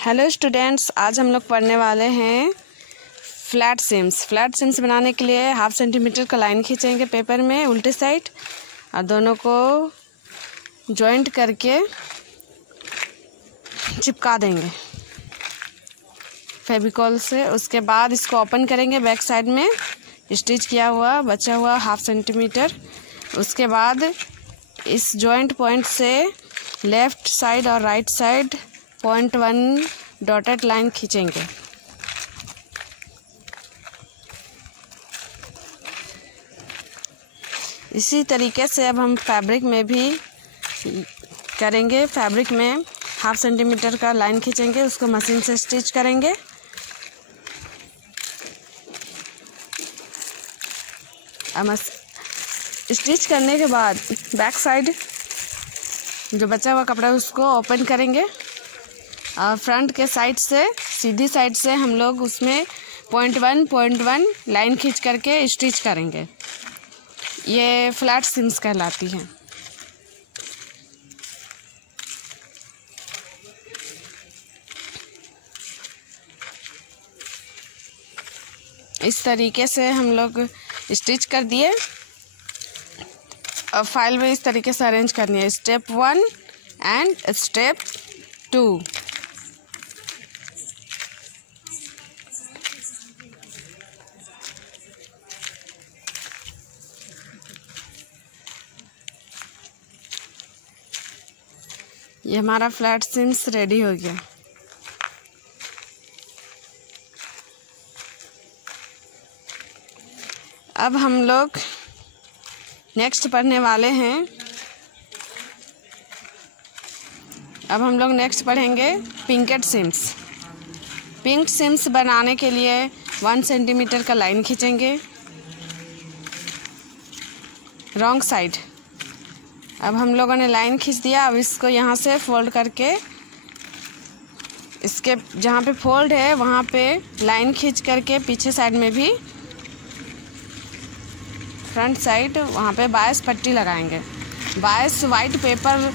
Hello students, आज हम लोग पढ़ने वाले हैं फ्लैट सीम्स। फ्लैट सीम्स बनाने के लिए 1/2 सेंटीमीटर का लाइन खींचेंगे पेपर में उल्टे साइड और दोनों को जॉइंट करके चिपका देंगे फेविकॉल से। उसके बाद इसको ओपन करेंगे बैक साइड में स्टिच किया हुआ बचा हुआ 1/2 सेंटीमीटर। उसके बाद इस जॉइंट पॉइंट से लेफ़्ट साइड और राइट साइड 0.1 डॉटेड लाइन खींचेंगे। इसी तरीके से अब हम फैब्रिक में भी करेंगे। फैब्रिक में 1/2 सेंटीमीटर का लाइन खींचेंगे, उसको मशीन से स्टिच करेंगे। अब स्टिच करने के बाद बैक साइड जो बचा हुआ कपड़ा उसको ओपन करेंगे और फ्रंट के साइड से सीधी साइड से हम लोग उसमें 0.1 लाइन खींच करके स्टिच करेंगे। ये फ्लैट सीम्स कहलाती हैं। इस तरीके से हम लोग स्टिच कर दिए। अब फाइल में इस तरीके से अरेंज करनी है, स्टेप 1 एंड स्टेप 2। ये हमारा फ्लैट सीम्स रेडी हो गया। अब हम लोग नेक्स्ट पढ़ने वाले हैं। अब हम लोग नेक्स्ट पढ़ेंगे पिंकेट सीम्स। पिंक सीम्स बनाने के लिए 1 सेंटीमीटर का लाइन खींचेंगे रॉन्ग साइड। अब हम लोगों ने लाइन खींच दिया। अब इसको यहाँ से फोल्ड करके इसके जहाँ पे फोल्ड है वहाँ पे लाइन खींच करके पीछे साइड में भी फ्रंट साइड वहाँ पे बायस पट्टी लगाएंगे। बायस वाइट पेपर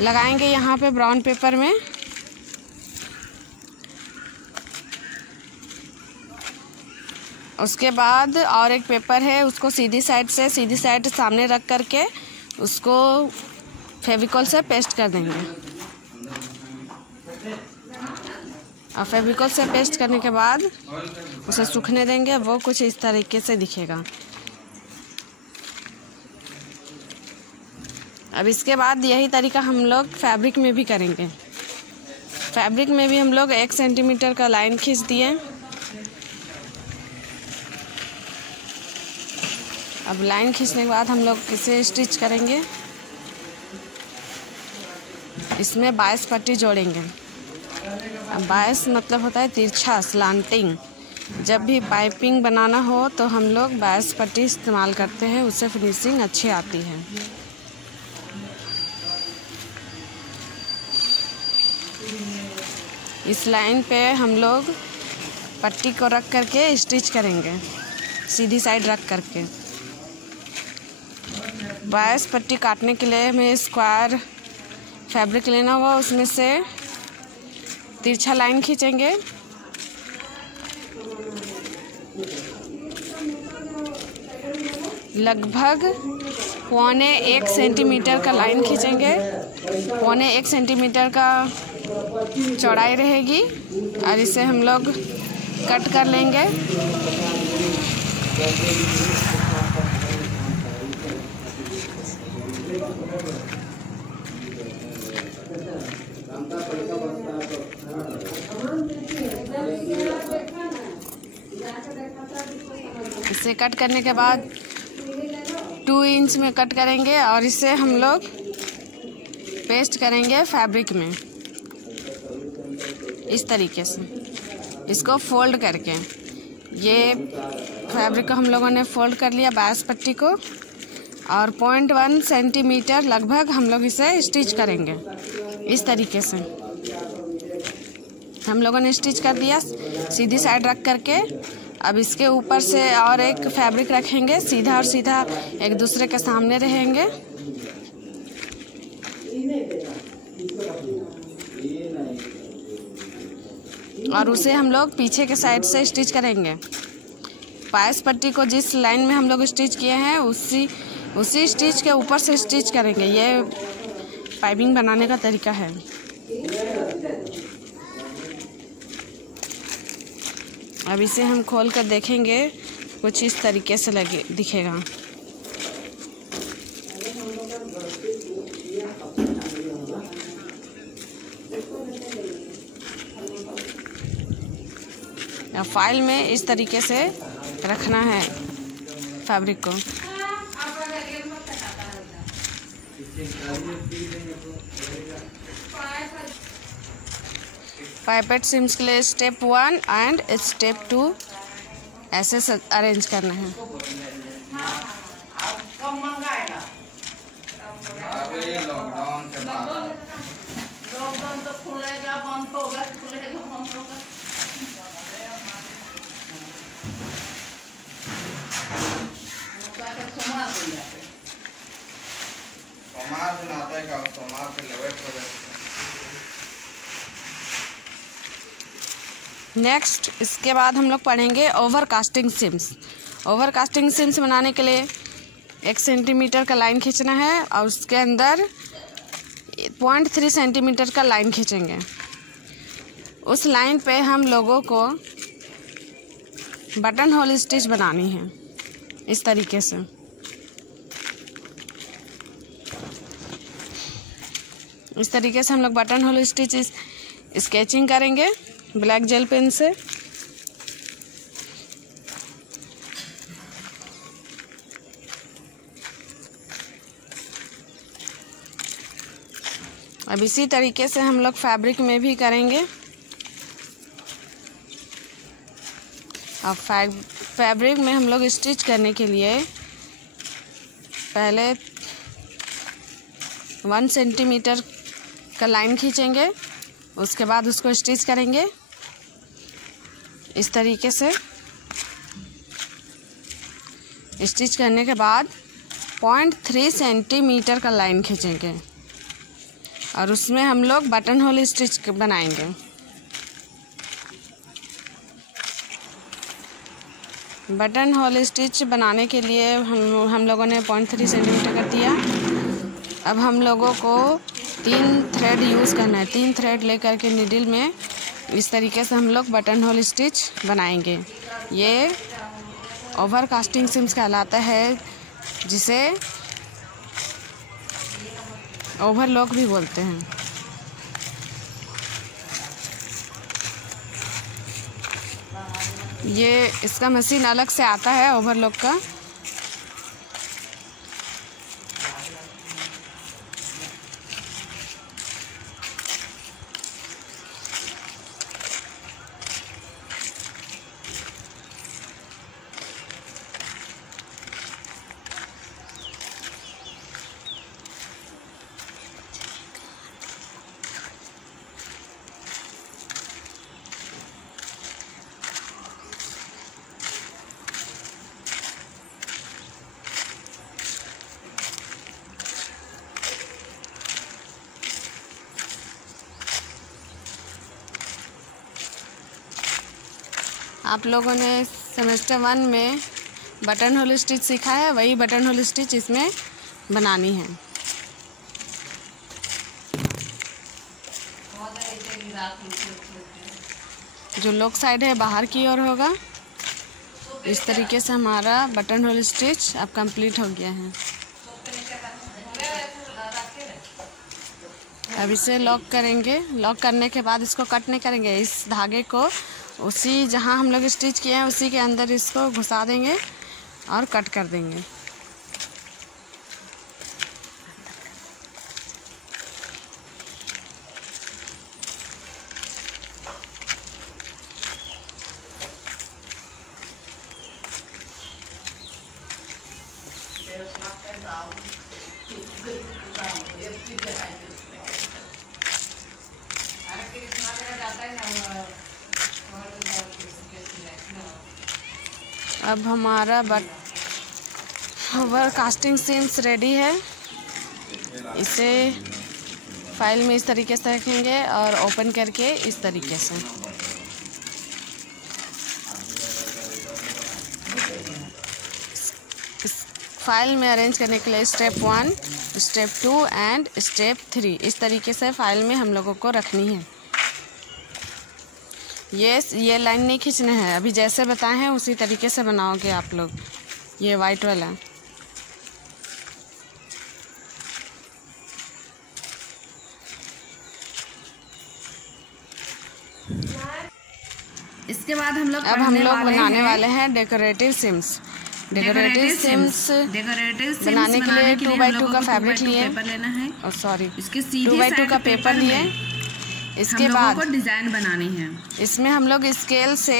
लगाएंगे यहाँ पे ब्राउन पेपर में। उसके बाद और एक पेपर है उसको सीधी साइड सामने रख करके उसको फेविकॉल से पेस्ट कर देंगे। और फेविकॉल से पेस्ट करने के बाद उसे सूखने देंगे। वो कुछ इस तरीके से दिखेगा। अब इसके बाद यही तरीका हम लोग फैब्रिक में भी करेंगे। फैब्रिक में भी हम लोग 1 सेंटीमीटर का लाइन खींच दिए। अब लाइन खींचने के बाद हम लोग इसे स्टिच करेंगे। इसमें बायस पट्टी जोड़ेंगे। अब बायस मतलब होता है तिरछा, स्लांटिंग। जब भी पाइपिंग बनाना हो तो हम लोग बायस पट्टी इस्तेमाल करते हैं, उससे फिनिशिंग अच्छी आती है। इस लाइन पे हम लोग पट्टी को रख करके स्टिच करेंगे सीधी साइड रख करके। बायस पट्टी काटने के लिए हमें स्क्वायर फैब्रिक लेना होगा, उसमें से तिरछा लाइन खींचेंगे। लगभग 0.25 सेंटीमीटर का लाइन खींचेंगे। 0.25 सेंटीमीटर का चौड़ाई रहेगी और इसे हम लोग कट कर लेंगे। इसे कट करने के बाद 2 इंच में कट करेंगे और इसे हम लोग पेस्ट करेंगे फैब्रिक में इस तरीके से। इसको फोल्ड करके ये फैब्रिक को हम लोगों ने फोल्ड कर लिया बायस पट्टी को और 0.1 सेंटीमीटर लगभग हम लोग इसे स्टिच करेंगे इस तरीके से। हम लोगों ने स्टिच कर दिया सीधी साइड रख करके। अब इसके ऊपर से और एक फैब्रिक रखेंगे, सीधा और सीधा एक दूसरे के सामने रहेंगे। और उसे हम लोग पीछे के साइड से स्टिच करेंगे। पायस पट्टी को जिस लाइन में हम लोग स्टिच किए हैं उसी स्टिच के ऊपर से स्टिच करेंगे। ये पाइपिंग बनाने का तरीका है। अब इसे हम खोल कर देखेंगे, कुछ इस तरीके से दिखेगा। फाइल में इस तरीके से रखना है फैब्रिक को। पाइपेट सिम्स के लिए स्टेप 1 एंड स्टेप 2 ऐसे अरेंज करना है। नेक्स्ट इसके बाद हम लोग पढ़ेंगे over casting seams. Over casting seams बनाने के लिए 1 सेंटीमीटर का लाइन खींचना है और उसके अंदर 0.3 सेंटीमीटर का लाइन खींचेंगे। उस लाइन पे हम लोगों को बटन होल स्टिच बनानी है इस तरीके से। इस तरीके से हम लोग बटन होल स्टिच स्केचिंग करेंगे ब्लैक जेल पेन से। अब इसी तरीके से हम लोग फैब्रिक में भी करेंगे। अब फैब्रिक में हम लोग स्टिच करने के लिए पहले 1 सेंटीमीटर का लाइन खींचेंगे, उसके बाद उसको स्टिच करेंगे इस तरीके से। स्टिच करने के बाद 0.3 सेंटीमीटर का लाइन खींचेंगे और उसमें हम लोग बटन होल स्टिच बनाएंगे। बटन होल स्टिच बनाने के लिए हम लोगों ने 0.3 सेंटीमीटर कर दिया। अब हम लोगों को 3 थ्रेड यूज़ करना है। 3 थ्रेड लेकर के नीडल में इस तरीके से हम लोग बटन होल स्टिच बनाएंगे। ये ओवर कास्टिंग सिम्स कहलाता है, जिसे ओवरलॉक भी बोलते हैं। ये इसका मशीन अलग से आता है ओवरलॉक का। आप लोगों ने सेमेस्टर 1 में बटन होल स्टिच सीखा है, वही बटन होल स्टिच इसमें बनानी है। जो लॉक साइड है बाहर की ओर होगा। इस तरीके से हमारा बटन होल स्टिच अब कंप्लीट हो गया है। अब इसे लॉक करेंगे। लॉक करने के बाद इसको कट नहीं करेंगे। इस धागे को उसी जहां हम लोग स्टिच किए हैं उसी के अंदर इसको घुसा देंगे और कट कर देंगे। अब हमारा ओवर कास्टिंग सिम्स रेडी है। इसे फाइल में इस तरीके से रखेंगे और ओपन करके इस तरीके से। फाइल में अरेंज करने के लिए स्टेप 1, स्टेप 2 एंड स्टेप 3 इस तरीके से फाइल में हम लोगों को रखनी है। ये लाइन नहीं खींचना है, अभी जैसे बताए हैं उसी तरीके से बनाओगे आप लोग। ये वाइट वाला इसके बाद हम लोग बनाने वाले हैं डेकोरेटिव सिम्स। डेकोरेटिव सिम्स बनाने के लिए 2x2 का फैब्रिक लिए, और सॉरी 2x2 का पेपर लिए। इसके बाद डिज़ाइन बनानी है। इसमें हम लोग स्केल से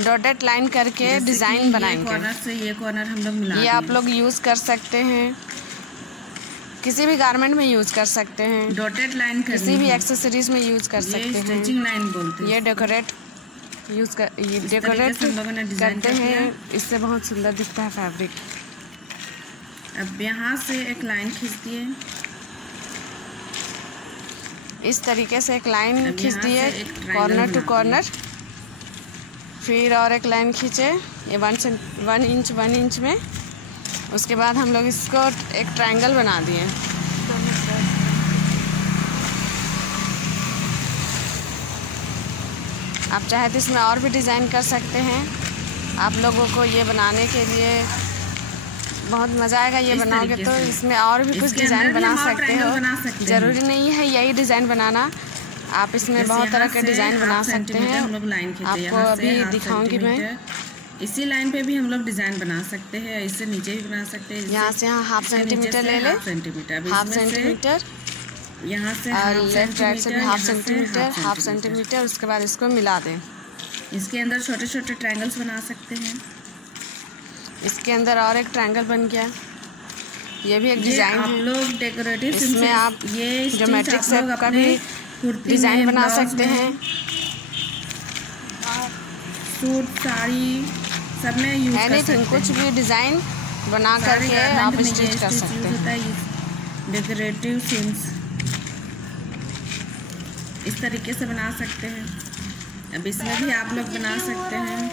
डॉटेड लाइन करके डिज़ाइन बनाएंगे। कॉर्नर से ये कॉर्नर हम लोग मिला ये आप लोग यूज़ कर सकते हैं, किसी भी गारमेंट में यूज़ कर सकते हैं, डॉटेड लाइन किसी भी एक्सेसरीज में यूज़ कर सकते हैं। स्टिचिंग लाइन बोलते हैं। ये डेकोरेट करते हैं, इससे बहुत सुंदर दिखता है फैब्रिक। अब यहाँ से एक लाइन खींच दिए, इस तरीके से एक लाइन खींच दिए कॉर्नर टू कॉर्नर, फिर और एक लाइन खींचे ये 1 इंच में। उसके बाद हम लोग इसको एक ट्रायंगल बना दिए। आप चाहे तो इसमें और भी डिज़ाइन कर सकते हैं। आप लोगों को ये बनाने के लिए बहुत मज़ा आएगा। ये बनाओगे तो इसमें और भी कुछ डिज़ाइन बना सकते हो, ज़रूरी नहीं है यही डिज़ाइन बनाना। आप इसमें बहुत तरह के डिज़ाइन बना सकते हैं। आपको अभी दिखाऊंगी मैं। इसी लाइन पे भी हम लोग डिज़ाइन बना सकते हैं, इससे नीचे भी बना सकते हैं। यहाँ से हाफ सेंटीमीटर ले लें, हाफ सेंटीमीटर, यहाँ से लेफ्ट राइट से भी हाफ सेंटीमीटर। उसके बाद इसको मिला दें। इसके अंदर छोटे छोटे ट्रायंगल्स बना सकते हैं। इसके अंदर और एक ट्रायंगल बन गया। ये भी एक डिज़ाइन आप लोग डेकोरेटिव इसमें आप ज्योमेट्रिक शेप का भी डिज़ाइन बना सकते हैं। सूट, साड़ी सब में यूज कर सकते हैं। कुछ भी डिज़ाइन बना करके आप स्टिच कर सकते हैं। डेकोरेटिव सिम्स इस तरीके से बना सकते हैं। अब इसमें भी आप लोग बना सकते हैं।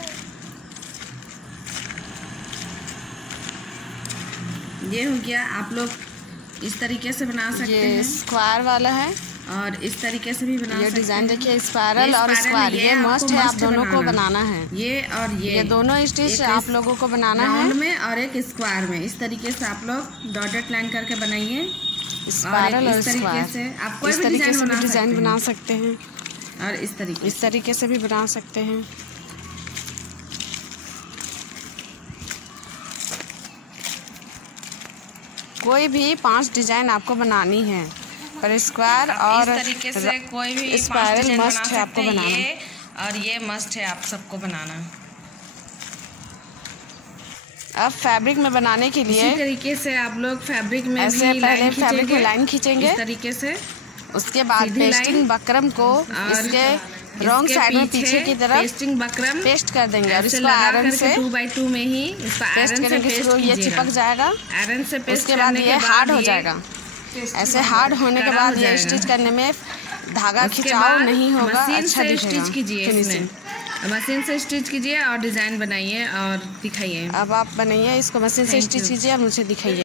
ये हो गया, आप लोग इस तरीके से बना सकते हैं। स्क्वायर वाला है और इस तरीके से भी बना सकते हैं। ये डिज़ाइन देखिए, स्पाइरल और स्क्वायर, ये मस्ट है, आप दोनों को बनाना है। ये और ये दोनों स्टिच आप लोगों को बनाना है, राउंड में और एक स्क्वायर में। इस तरीके से आप लोग डॉटेड लाइन करके बनाइए। स्पाइरल और स्क्वायर से आप कोई भी डिज़ाइन बना सकते हैं, और इस तरीके से भी बना सकते हैं। कोई भी 5 डिज़ाइन आपको बनानी है, पर स्क्वायर और इस तरीके से कोई भी स्पाइरल मस्ट है आपको बनाना, और ये मस्ट है आप सबको बनाना। अब फैब्रिक में बनाने के लिए इसी तरीके से आप लोग फैब्रिक में ऐसे पहले फैब्रिक में लाइन खींचेंगे इस तरीके से। उसके बाद पेस्टिंग बकरम को इसके रॉन्ग साइड में पीछे की तरफ पेस्टिंग बकरम पेस्ट कर देंगे, और इसको आयरन से 2x2 में ही इसको पेस्ट करेंगे। ये चिपक जाएगा, आयरन से पेस्ट। उसके बाद ये हार्ड हो जाएगा। ऐसे हार्ड होने के बाद ये स्टिच करने में धागा खिंचाव नहीं होगा, अच्छा दिखेगा। फिनिशिंग मशीन से स्टिच कीजिए और डिज़ाइन बनाइए और दिखाइए। अब आप बनाइए इसको, मशीन से स्टिच कीजिए और मुझे दिखाइए।